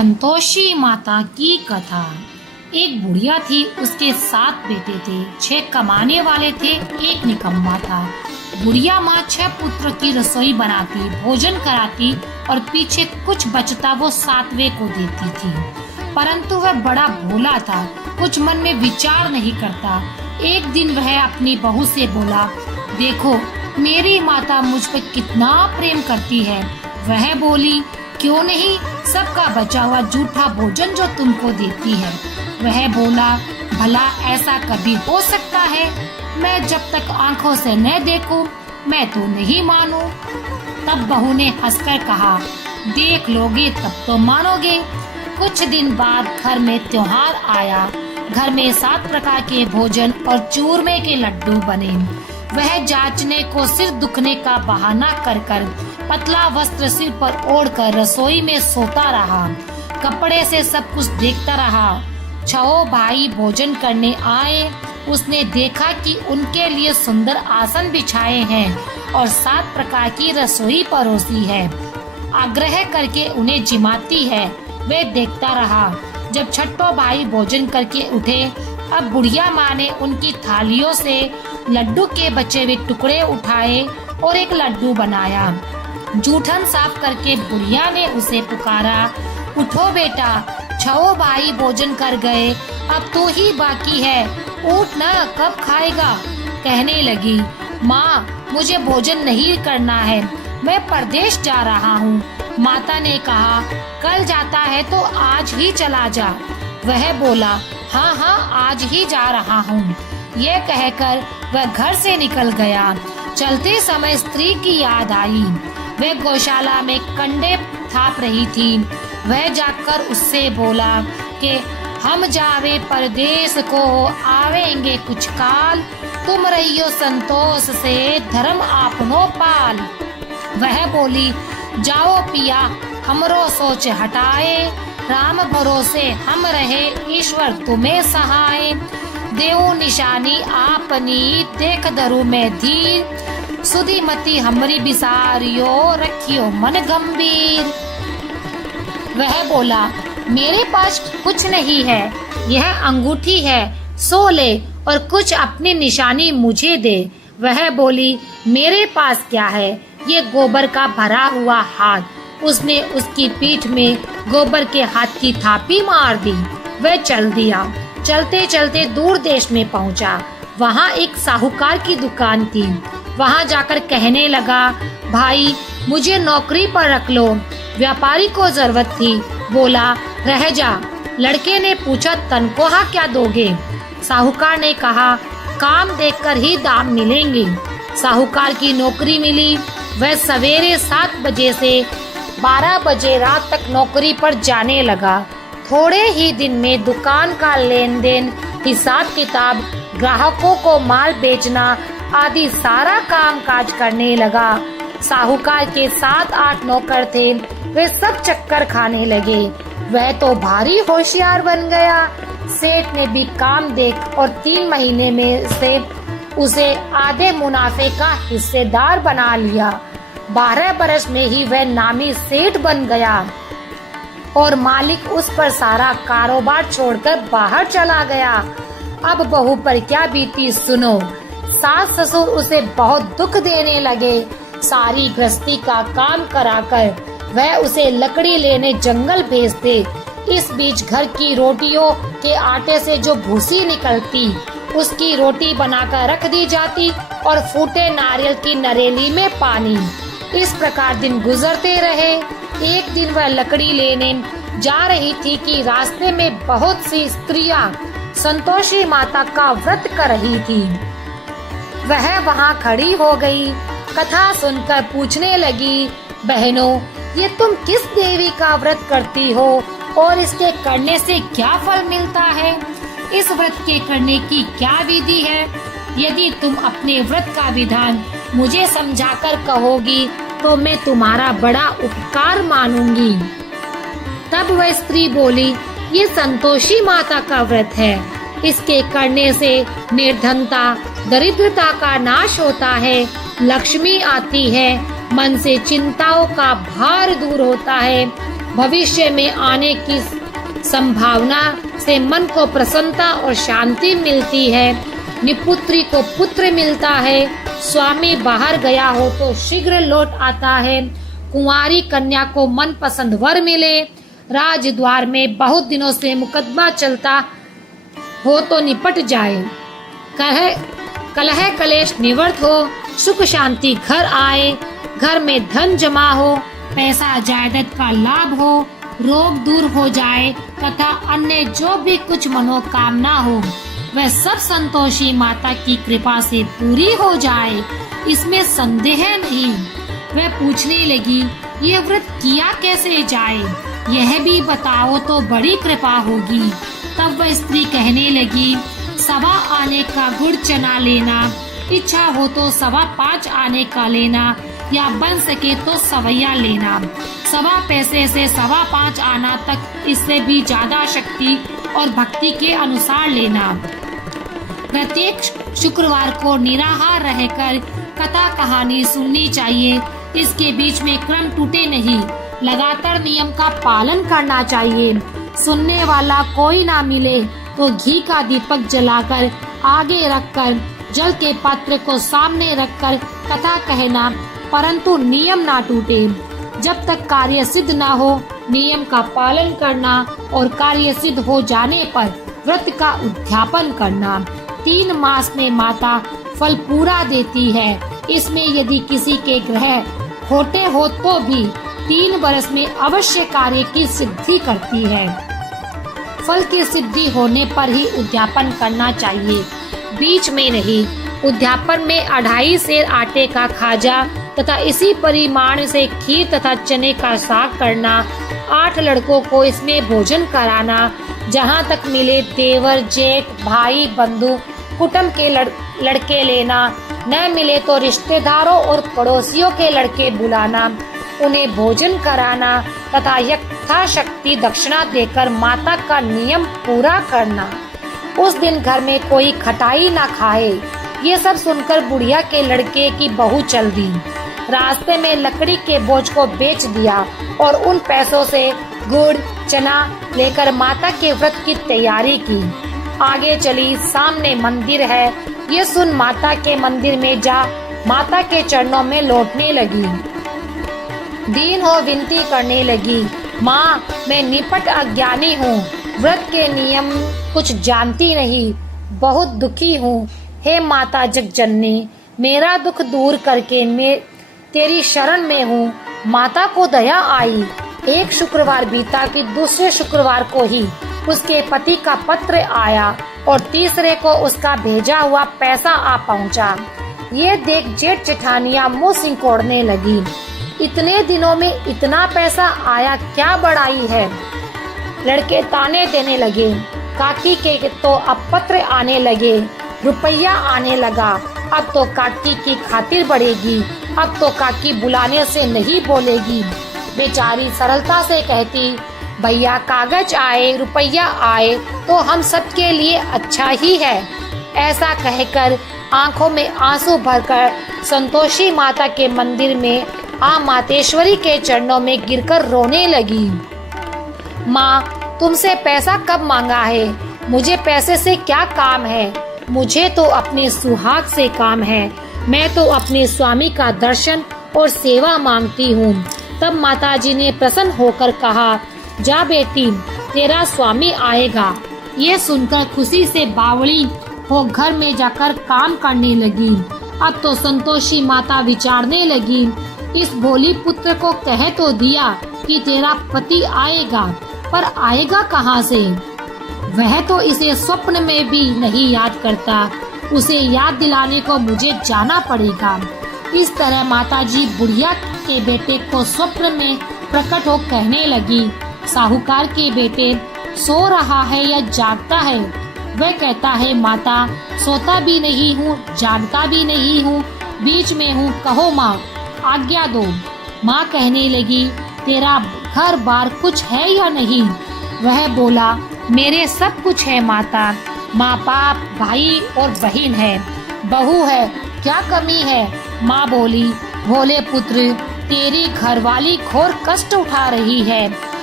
संतोषी माता की कथा। एक बुढ़िया थी, उसके 7 बेटे थे। 6 कमाने वाले थे, एक निकम्मा था। बुढ़िया माँ 6 पुत्र की रसोई बनाती, भोजन कराती और पीछे कुछ बचता वो 7वें को देती थी। परंतु वह बड़ा भोला था, कुछ मन में विचार नहीं करता। एक दिन वह अपनी बहू से बोला, देखो मेरी माता मुझ पर कितना प्रेम करती है। वह बोली, क्यों नहीं, सबका बचा हुआ जूठा भोजन जो तुमको देती है। वह बोला, भला ऐसा कभी हो सकता है? मैं जब तक आंखों से न देखूं, मैं तो नहीं मानूं। तब बहू ने हंसकर कहा, देख लोगे तब तो मानोगे। कुछ दिन बाद घर में त्योहार आया। घर में 7 प्रकार के भोजन और चूरमे के लड्डू बने। वह जांचने को सिर दुखने का बहाना कर कर पतला वस्त्र सिर पर ओढ़कर रसोई में सोता रहा। कपड़े से सब कुछ देखता रहा। 6 भाई भोजन करने आए। उसने देखा कि उनके लिए सुंदर आसन बिछाए हैं और 7 प्रकार की रसोई परोसी है। आग्रह करके उन्हें जिमाती है। वे देखता रहा। जब 6ठों भाई भोजन करके उठे, अब बुढ़िया माँ ने उनकी थालियों से लड्डू के बचे हुए टुकड़े उठाए और एक लड्डू बनाया। जूठन साफ करके बुढ़िया ने उसे पुकारा, उठो बेटा, 6 भाई भोजन कर गए, अब तू ही बाकी है, उठ ना, कब खाएगा? कहने लगी, माँ मुझे भोजन नहीं करना है, मैं परदेश जा रहा हूँ। माता ने कहा, कल जाता है तो आज ही चला जा। वह बोला, हाँ हाँ आज ही जा रहा हूँ। ये कहकर वह घर से निकल गया। चलते समय स्त्री की याद आई। वह गौशाला में कंडे थाप रही थी। वह जाकर उससे बोला कि हम जावे परदेश को, आवेंगे कुछ काल, तुम रहियो संतोष से, धर्म आपनो पाल। वह बोली, जाओ पिया हमरो सोच हटाए, राम भरोसे हम रहे, ईश्वर तुम्हें सहाय। देऊ निशानी आपनी, देख धरू में धीर, सुधीमती हमरी बिसारियो, रखियो मन गंभीर। वह बोला, मेरे पास कुछ नहीं है, यह अंगूठी है, सो ले और कुछ अपनी निशानी मुझे दे। वह बोली, मेरे पास क्या है, ये गोबर का भरा हुआ हाथ। उसने उसकी पीठ में गोबर के हाथ की थापी मार दी। वह चल दिया। चलते चलते दूर देश में पहुंचा। वहाँ एक साहूकार की दुकान थी। वहाँ जाकर कहने लगा, भाई मुझे नौकरी पर रख लो, व्यापारी को जरूरत थी। बोला, रह जा। लड़के ने पूछा, तनख्वाह क्या दोगे? साहूकार ने कहा, काम देखकर ही दाम मिलेंगे। साहूकार की नौकरी मिली। वह सवेरे 7 बजे से 12 बजे रात तक नौकरी पर जाने लगा। थोड़े ही दिन में दुकान का लेन देन, हिसाब किताब, ग्राहकों को माल बेचना आदि सारा काम काज करने लगा। साहूकार के 7-8 नौकर थे, वे सब चक्कर खाने लगे। वह तो भारी होशियार बन गया। सेठ ने भी काम देख और 3 महीने में से उसे आधे मुनाफे का हिस्सेदार बना लिया। 12 बरस में ही वह नामी सेठ बन गया और मालिक उस पर सारा कारोबार छोड़कर बाहर चला गया। अब बहू पर क्या बीती सुनो। सास ससुर उसे बहुत दुख देने लगे। सारी गृहस्थी का काम कराकर वह उसे लकड़ी लेने जंगल भेजते। इस बीच घर की रोटियों के आटे से जो भूसी निकलती, उसकी रोटी बनाकर रख दी जाती और फूटे नारियल की नरेली में पानी। इस प्रकार दिन गुजरते रहे। एक दिन वह लकड़ी लेने जा रही थी कि रास्ते में बहुत सी स्त्रियां संतोषी माता का व्रत कर रही थी। वह वहां खड़ी हो गई। कथा सुनकर पूछने लगी, बहनों ये तुम किस देवी का व्रत करती हो और इसके करने से क्या फल मिलता है? इस व्रत के करने की क्या विधि है? यदि तुम अपने व्रत का विधान मुझे समझाकर कहोगी तो मैं तुम्हारा बड़ा उपकार मानूंगी। तब वह स्त्री बोली, ये संतोषी माता का व्रत है। इसके करने से निर्धनता, दरिद्रता का नाश होता है, लक्ष्मी आती है, मन से चिंताओं का भार दूर होता है, भविष्य में आने की संभावना से मन को प्रसन्नता और शांति मिलती है। निपुत्री को पुत्र मिलता है। स्वामी बाहर गया हो तो शीघ्र लौट आता है। कुंवारी कन्या को मनपसंद वर मिले। राजद्वार में बहुत दिनों से मुकदमा चलता हो तो निपट जाए। कलह कलेश निवृत्त हो। सुख शांति घर आए। घर में धन जमा हो। पैसा जायदाद का लाभ हो। रोग दूर हो जाए तथा अन्य जो भी कुछ मनोकामना हो वह सब संतोषी माता की कृपा से पूरी हो जाए, इसमें संदेह नहीं। वह पूछने लगी, ये व्रत किया कैसे जाए, यह भी बताओ तो बड़ी कृपा होगी। तब वह स्त्री कहने लगी, 1.25 आने का गुड़ चना लेना, इच्छा हो तो 5.25 आने का लेना, या बन सके तो 1.25 लेना। 1.25 पैसे से 5.25 आना तक, इससे भी ज्यादा शक्ति और भक्ति के अनुसार लेना। प्रत्येक शुक्रवार को निराहार रहकर कथा कहानी सुननी चाहिए। इसके बीच में क्रम टूटे नहीं। लगातार नियम का पालन करना चाहिए। सुनने वाला कोई ना मिले तो घी का दीपक जलाकर आगे रखकर जल के पात्र को सामने रखकर कथा कहना, परंतु नियम ना टूटे। जब तक कार्य सिद्ध ना हो नियम का पालन करना और कार्य सिद्ध हो जाने पर व्रत का उद्यापन करना। 3 मास में माता फल पूरा देती है। इसमें यदि किसी के ग्रह खोटे हो तो भी 3 वर्ष में अवश्य कार्य की सिद्धि करती है। फल की सिद्धि होने पर ही उद्यापन करना चाहिए, बीच में नहीं। उद्यापन में 2.5 सेर आटे का खाजा तथा इसी परिमाण से खीर तथा चने का साग करना। 8 लड़कों को इसमें भोजन कराना। जहाँ तक मिले देवर, जेठ, भाई, बंधु, कुटुंब के लड़के लेना। न मिले तो रिश्तेदारों और पड़ोसियों के लड़के बुलाना, उन्हें भोजन कराना तथा यथाशक्ति दक्षिणा देकर माता का नियम पूरा करना। उस दिन घर में कोई खटाई ना खाए। ये सब सुनकर बुढ़िया के लड़के की बहू चल दी। रास्ते में लकड़ी के बोझ को बेच दिया और उन पैसों से गुड़ चना लेकर माता के व्रत की तैयारी की। आगे चली, सामने मंदिर है। ये सुन माता के मंदिर में जा माता के चरणों में लौटने लगी। दीन हो विनती करने लगी, माँ मैं निपट अज्ञानी हूँ, व्रत के नियम कुछ जानती नहीं, बहुत दुखी हूँ। हे माता जगजननी, मेरा दुख दूर करके मैं तेरी शरण में हूँ। माता को दया आई। एक शुक्रवार बीता कि दूसरे शुक्रवार को ही उसके पति का पत्र आया और तीसरे को उसका भेजा हुआ पैसा आ पहुँचा। ये देख जेठ जेठानियाँ मुँह सिंकोड़ने लगी। इतने दिनों में इतना पैसा आया, क्या बड़ाई है। लड़के ताने देने लगे। काकी के तो अब पत्र आने लगे, रुपया आने लगा। अब तो काकी की खातिर बढ़ेगी, अब तो काकी बुलाने से नहीं बोलेगी। बेचारी सरलता से कहती, भैया कागज आए रुपया आए तो हम सबके लिए अच्छा ही है। ऐसा कहकर आंखों में आंसू भरकर संतोषी माता के मंदिर में मातेश्वरी के चरणों में गिरकर रोने लगी। माँ तुमसे पैसा कब मांगा है, मुझे पैसे से क्या काम है, मुझे तो अपने सुहाग से काम है। मैं तो अपने स्वामी का दर्शन और सेवा मांगती हूँ। तब माताजी ने प्रसन्न होकर कहा, जा बेटी तेरा स्वामी आएगा। ये सुनकर खुशी से बावड़ी हो घर में जाकर काम करने लगी। अब तो संतोषी माता विचारने लगी, इस भोली पुत्र को कह तो दिया कि तेरा पति आएगा, पर आएगा कहाँ से। वह तो इसे स्वप्न में भी नहीं याद करता, उसे याद दिलाने को मुझे जाना पड़ेगा। इस तरह माताजी बुढ़िया के बेटे को स्वप्न में प्रकट हो कहने लगी, साहूकार के बेटे सो रहा है या जागता है। वह कहता है, माता सोता भी नहीं हूँ जागता भी नहीं हूँ, बीच में हूँ, कहो माँ आज्ञा दो। माँ कहने लगी, तेरा घर बार कुछ है या नहीं। वह बोला, मेरे सब कुछ है माता, माँ बाप भाई और बहन है, बहू है, क्या कमी है। माँ बोली, भोले पुत्र तेरी घरवाली घोर कष्ट उठा रही है,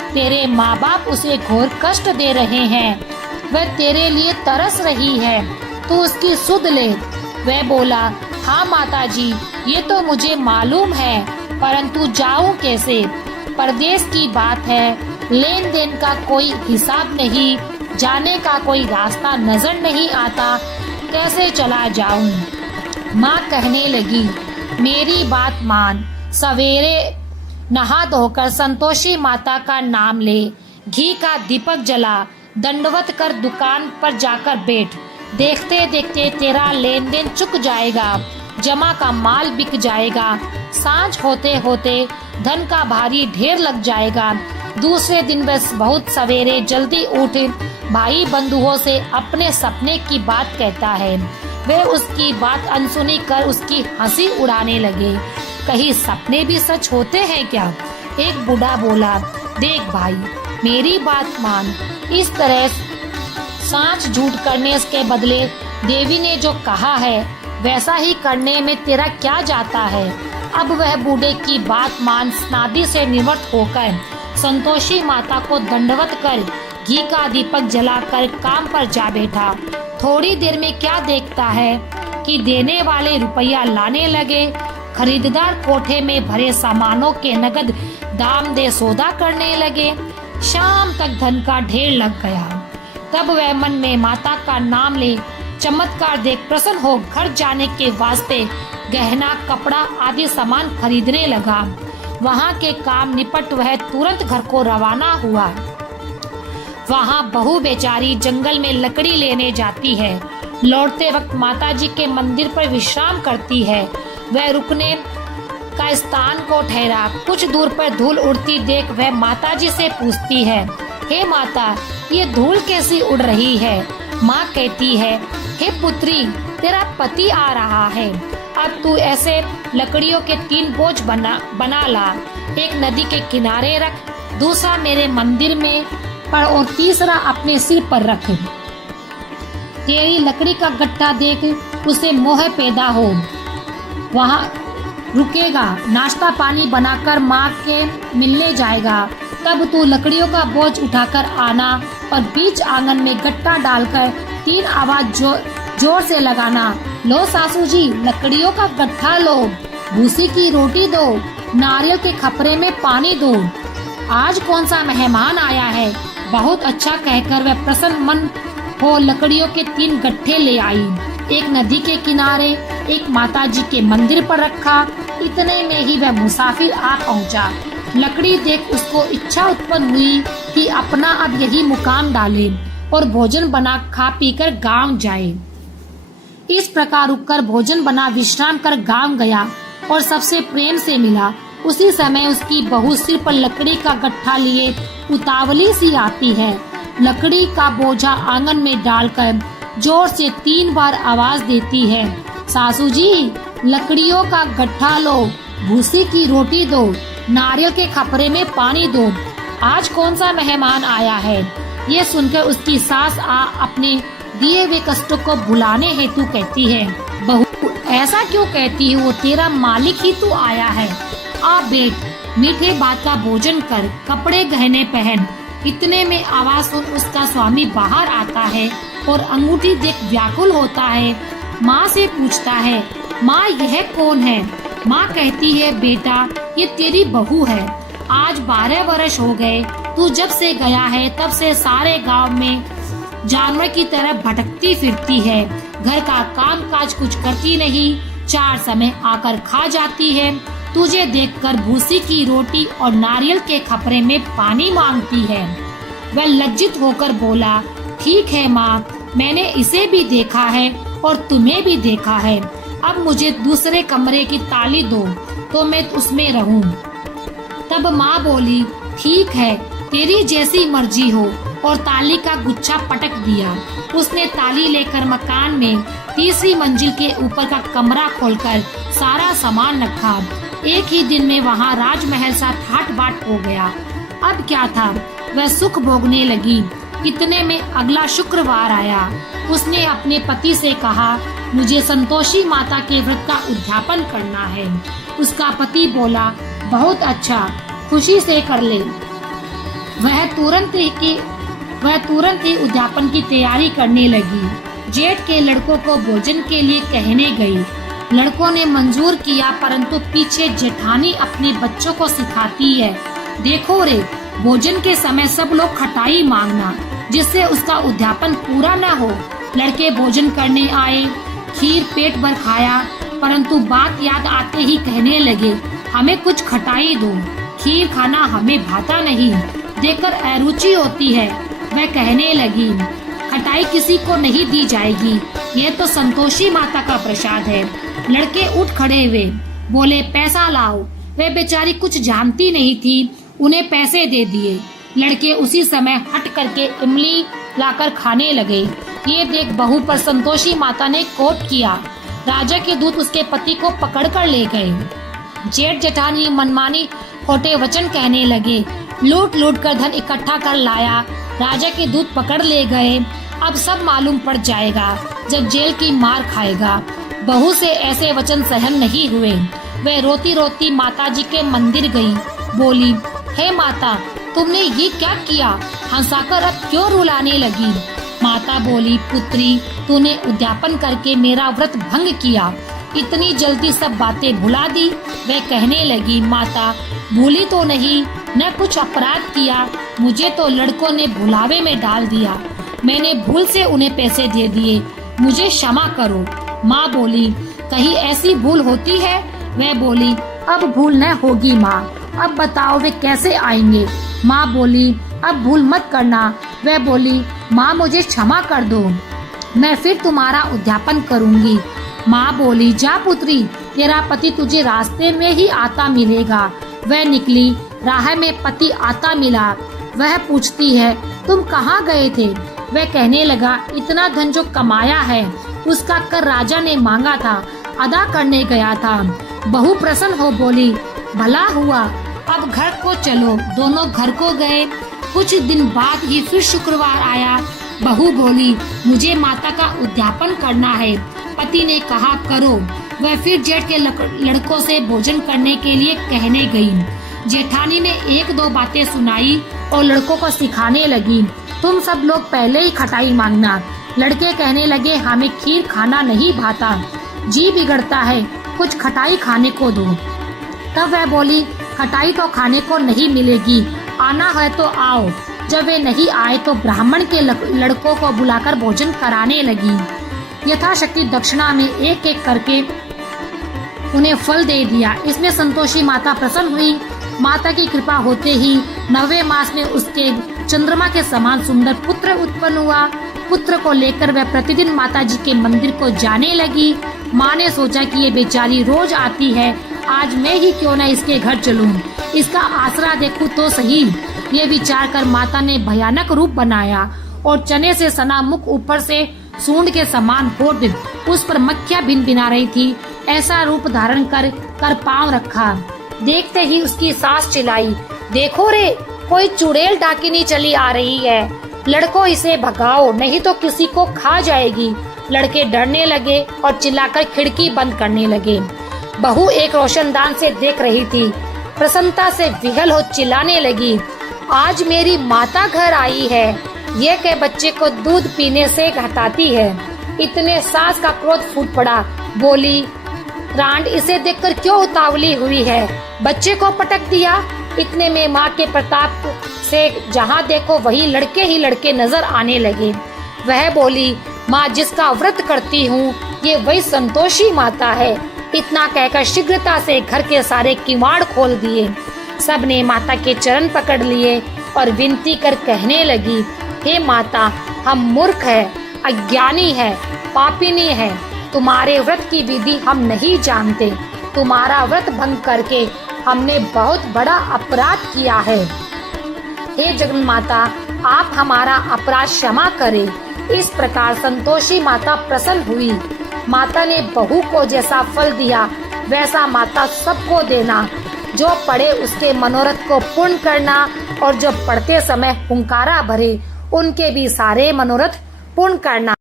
तेरे माँ बाप उसे घोर कष्ट दे रहे हैं। वह तेरे लिए तरस रही है, तू उसकी सुध ले। वह बोला, हाँ माताजी, ये तो मुझे मालूम है, परंतु जाऊं कैसे? परदेश की बात है, लेन देन का कोई हिसाब नहीं, जाने का कोई रास्ता नजर नहीं आता, कैसे चला जाऊं? माँ कहने लगी, मेरी बात मान, सवेरे नहा धोकर संतोषी माता का नाम ले, घी का दीपक जला, दंडवत कर दुकान पर जाकर बैठ। देखते देखते तेरा लेन देन चुक जाएगा, जमा का माल बिक जाएगा, सांझ होते होते धन का भारी ढेर लग जाएगा। दूसरे दिन बस बहुत सवेरे जल्दी उठ भाई बंधुओं से अपने सपने की बात कहता है। वे उसकी बात अनसुनी कर उसकी हंसी उड़ाने लगे। कहीं सपने भी सच होते हैं क्या? एक बूढ़ा बोला, देख भाई, मेरी बात मान, इस तरह सांच झूठ करने के बदले देवी ने जो कहा है वैसा ही करने में तेरा क्या जाता है? अब वह बूढ़े की बात मान स्नादि से निवृत्त होकर संतोषी माता को दंडवत कर घी का दीपक जलाकर काम पर जा बैठा। थोड़ी देर में क्या देखता है कि देने वाले रुपया लाने लगे, खरीदार कोठे में भरे सामानों के नगद दाम दे सौदा करने लगे। शाम तक धन का ढेर लग गया। तब वह मन में माता का नाम ले चमत्कार देख प्रसन्न हो घर जाने के वास्ते गहना, कपड़ा आदि सामान खरीदने लगा। वहाँ के काम निपट वह तुरंत घर को रवाना हुआ। वहाँ बहू बेचारी जंगल में लकड़ी लेने जाती है। लौटते वक्त माताजी के मंदिर पर विश्राम करती है। वह रुकने का स्थान को ठहरा। कुछ दूर पर धूल उड़ती देख वह माताजी से पूछती है, हे माता, ये धूल कैसी उड़ रही है? माँ कहती है, हे पुत्री, तेरा पति आ रहा है, अब तू ऐसे लकड़ियों के 3 बोझ बना ला। एक नदी के किनारे रख, दूसरा मेरे मंदिर में पर और तीसरा अपने सिर पर रख। तेरी लकड़ी का गट्ठा देख उसे मोह पैदा हो, वहाँ रुकेगा, नाश्ता पानी बनाकर माँ के मिलने जाएगा। तब तू लकड़ियों का बोझ उठाकर आना और बीच आंगन में गट्टा डालकर 3 आवाज जोर से लगाना, लो सासू जी, लकड़ियों का गट्ठा लो, भूसी की रोटी दो, नारियल के खपरे में पानी दो। आज कौन सा मेहमान आया है? बहुत अच्छा कहकर वह प्रसन्न मन हो लकड़ियों के 3 गट्ठे ले आई। एक नदी के किनारे, एक माताजी के मंदिर पर रखा। इतने में ही वह मुसाफिर आ पहुंचा। लकड़ी देख उसको इच्छा उत्पन्न हुई कि अपना अब यही मुकाम डाले और भोजन बना खा पीकर गांव जाए। इस प्रकार रुककर भोजन बना विश्राम कर गांव गया और सबसे प्रेम से मिला। उसी समय उसकी बहू सिर पर लकड़ी का गट्ठा लिए उतावली सी आती है। लकड़ी का बोझा आंगन में डालकर जोर से 3 बार आवाज देती है, सासू जी, लकड़ियों का गट्ठा लो, भूसी की रोटी दो, नारियल के खपरे में पानी दो। आज कौन सा मेहमान आया है? ये सुनकर उसकी सास अपने दिए हुए कष्टों को भुलाने हेतु कहती है, बहू ऐसा क्यों कहती है? वो तेरा मालिक ही तो आया है। आ बैठ, मीठे भात का भोजन कर, कपड़े गहने पहन। इतने में आवाज सुन उसका स्वामी बाहर आता है और अंगूठी देख व्याकुल होता है। माँ से पूछता है, माँ यह कौन है? माँ कहती है, बेटा ये तेरी बहू है। आज 12 वर्ष हो गए, तू जब से गया है तब से सारे गांव में जानवर की तरह भटकती फिरती है। घर का काम काज कुछ करती नहीं, 4 समय आकर खा जाती है। तुझे देखकर भूसी की रोटी और नारियल के खपरे में पानी मांगती है। वह लज्जित होकर बोला, ठीक है माँ, मैंने इसे भी देखा है और तुम्हें भी देखा है। अब मुझे दूसरे कमरे की ताली दो तो मैं उसमें रहूं। तब माँ बोली, ठीक है, तेरी जैसी मर्जी हो, और ताली का गुच्छा पटक दिया। उसने ताली लेकर मकान में 3री मंजिल के ऊपर का कमरा खोलकर सारा सामान रखा। एक ही दिन में वहाँ राजमहल सा ठाट बाट हो गया। अब क्या था, वह सुख भोगने लगी। इतने में अगला शुक्रवार आया। उसने अपने पति से कहा, मुझे संतोषी माता के व्रत का उद्यापन करना है। उसका पति बोला, बहुत अच्छा, खुशी से कर ले। वह तुरंत ही उद्यापन की तैयारी करने लगी। जेठ के लड़कों को भोजन के लिए कहने गई। लड़कों ने मंजूर किया, परंतु पीछे जेठानी अपने बच्चों को सिखाती है, देखो रे, भोजन के समय सब लोग खटाई मांगना, जिससे उसका उद्यापन पूरा न हो। लड़के भोजन करने आए, खीर पेट भर खाया, परंतु बात याद आते ही कहने लगे, हमें कुछ खटाई दो, खीर खाना हमें भाता नहीं, देखकर अरुचि होती है। वह कहने लगी, खटाई किसी को नहीं दी जाएगी, ये तो संतोषी माता का प्रसाद है। लड़के उठ खड़े हुए, बोले, पैसा लाओ। वे बेचारी कुछ जानती नहीं थी, उन्हें पैसे दे दिए। लड़के उसी समय हट करके इमली लाकर खाने लगे। ये देख बहू पर संतोषी माता ने कोप किया। राजा के दूत उसके पति को पकड़ कर ले गए। जेठ जेठानी मनमानी खोटे वचन कहने लगे, लूट लूट कर धन इकट्ठा कर लाया, राजा के दूत पकड़ ले गए। अब सब मालूम पड़ जाएगा जब जेल की मार खाएगा। बहू से ऐसे वचन सहन नहीं हुए। वह रोती रोती माताजी के मंदिर गई। बोली, हे माता, तुमने ये क्या किया? हंसाकर अब क्यों रुलाने लगी? माता बोली, पुत्री, तूने उद्यापन करके मेरा व्रत भंग किया, इतनी जल्दी सब बातें भुला दी। वह कहने लगी, माता, भूली तो नहीं, न कुछ अपराध किया, मुझे तो लड़कों ने भुलावे में डाल दिया, मैंने भूल से उन्हें पैसे दे दिए, मुझे क्षमा करो। माँ बोली, कहीं ऐसी भूल होती है? वह बोली, अब भूल न होगी माँ, अब बताओ वे कैसे आएंगे? माँ बोली, अब भूल मत करना। वह बोली, माँ मुझे क्षमा कर दो, मैं फिर तुम्हारा उद्यापन करूँगी। माँ बोली, जा पुत्री, तेरा पति तुझे रास्ते में ही आता मिलेगा। वह निकली, राह में पति आता मिला। वह पूछती है, तुम कहाँ गए थे? वह कहने लगा, इतना धन जो कमाया है उसका कर राजा ने मांगा था, अदा करने गया था। बहू प्रसन्न हो बोली, भला हुआ, अब घर को चलो। दोनों घर को गए। कुछ दिन बाद ही फिर शुक्रवार आया। बहू बोली, मुझे माता का उद्यापन करना है। पति ने कहा, करो। वह फिर जेठ के लड़कों से भोजन करने के लिए कहने गई। जेठानी ने एक दो बातें सुनाई और लड़कों को सिखाने लगी, तुम सब लोग पहले ही खटाई मांगना। लड़के कहने लगे, हमें खीर खाना नहीं भाता, जी बिगड़ता है, कुछ खटाई खाने को दो। तब वह बोली, खटाई तो खाने को नहीं मिलेगी, आना है तो आओ। जब वे नहीं आए तो ब्राह्मण के लड़कों को बुलाकर भोजन कराने लगी। यथाशक्ति दक्षिणा में एक एक करके उन्हें फल दे दिया। इसमें संतोषी माता प्रसन्न हुई। माता की कृपा होते ही 9वें मास में उसके चंद्रमा के समान सुंदर पुत्र उत्पन्न हुआ। पुत्र को लेकर वह प्रतिदिन माताजी के मंदिर को जाने लगी। माँ ने सोचा कि ये बेचारी रोज आती है, आज मैं ही क्यों न इसके घर चलूं, इसका आसरा देखूं तो सही। ये विचार कर माता ने भयानक रूप बनाया और चने से सना मुख, ऊपर से सूंड के समान होठ, उस पर मक्खियाँ भिनभिना रही थी, ऐसा रूप धारण कर पांव रखा। देखते ही उसकी सास चिल्लाई, देखो रे, कोई चुड़ैल डाकिनी चली आ रही है, लड़कों इसे भगाओ नहीं तो किसी को खा जाएगी। लड़के डरने लगे और चिल्लाकर खिड़की बंद करने लगे। बहू एक रोशनदान से देख रही थी, प्रसन्नता से विहल हो चिल्लाने लगी, आज मेरी माता घर आई है, ये के बच्चे को दूध पीने से हटाती है। इतने सास का क्रोध फूट पड़ा। बोली, रांड इसे देखकर क्यों उतावली हुई है, बच्चे को पटक दिया। इतने में माँ के प्रताप से जहाँ देखो वही लड़के ही लड़के नजर आने लगे। वह बोली, माँ जिसका व्रत करती हूँ ये वही संतोषी माता है। इतना कहकर शीघ्रता से घर के सारे किवाड़ खोल दिए। सब ने माता के चरण पकड़ लिए और विनती कर कहने लगी, हे माता, हम मूर्ख है, अज्ञानी है, पापिनी है, तुम्हारे व्रत की विधि हम नहीं जानते। तुम्हारा व्रत भंग करके हमने बहुत बड़ा अपराध किया है। हे जगन माता, आप हमारा अपराध क्षमा करें। इस प्रकार संतोषी माता प्रसन्न हुई। माता ने बहू को जैसा फल दिया वैसा माता सबको देना। जो पढ़े उसके मनोरथ को पूर्ण करना और जो पढ़ते समय हुंकारा भरे उनके भी सारे मनोरथ पूर्ण करना।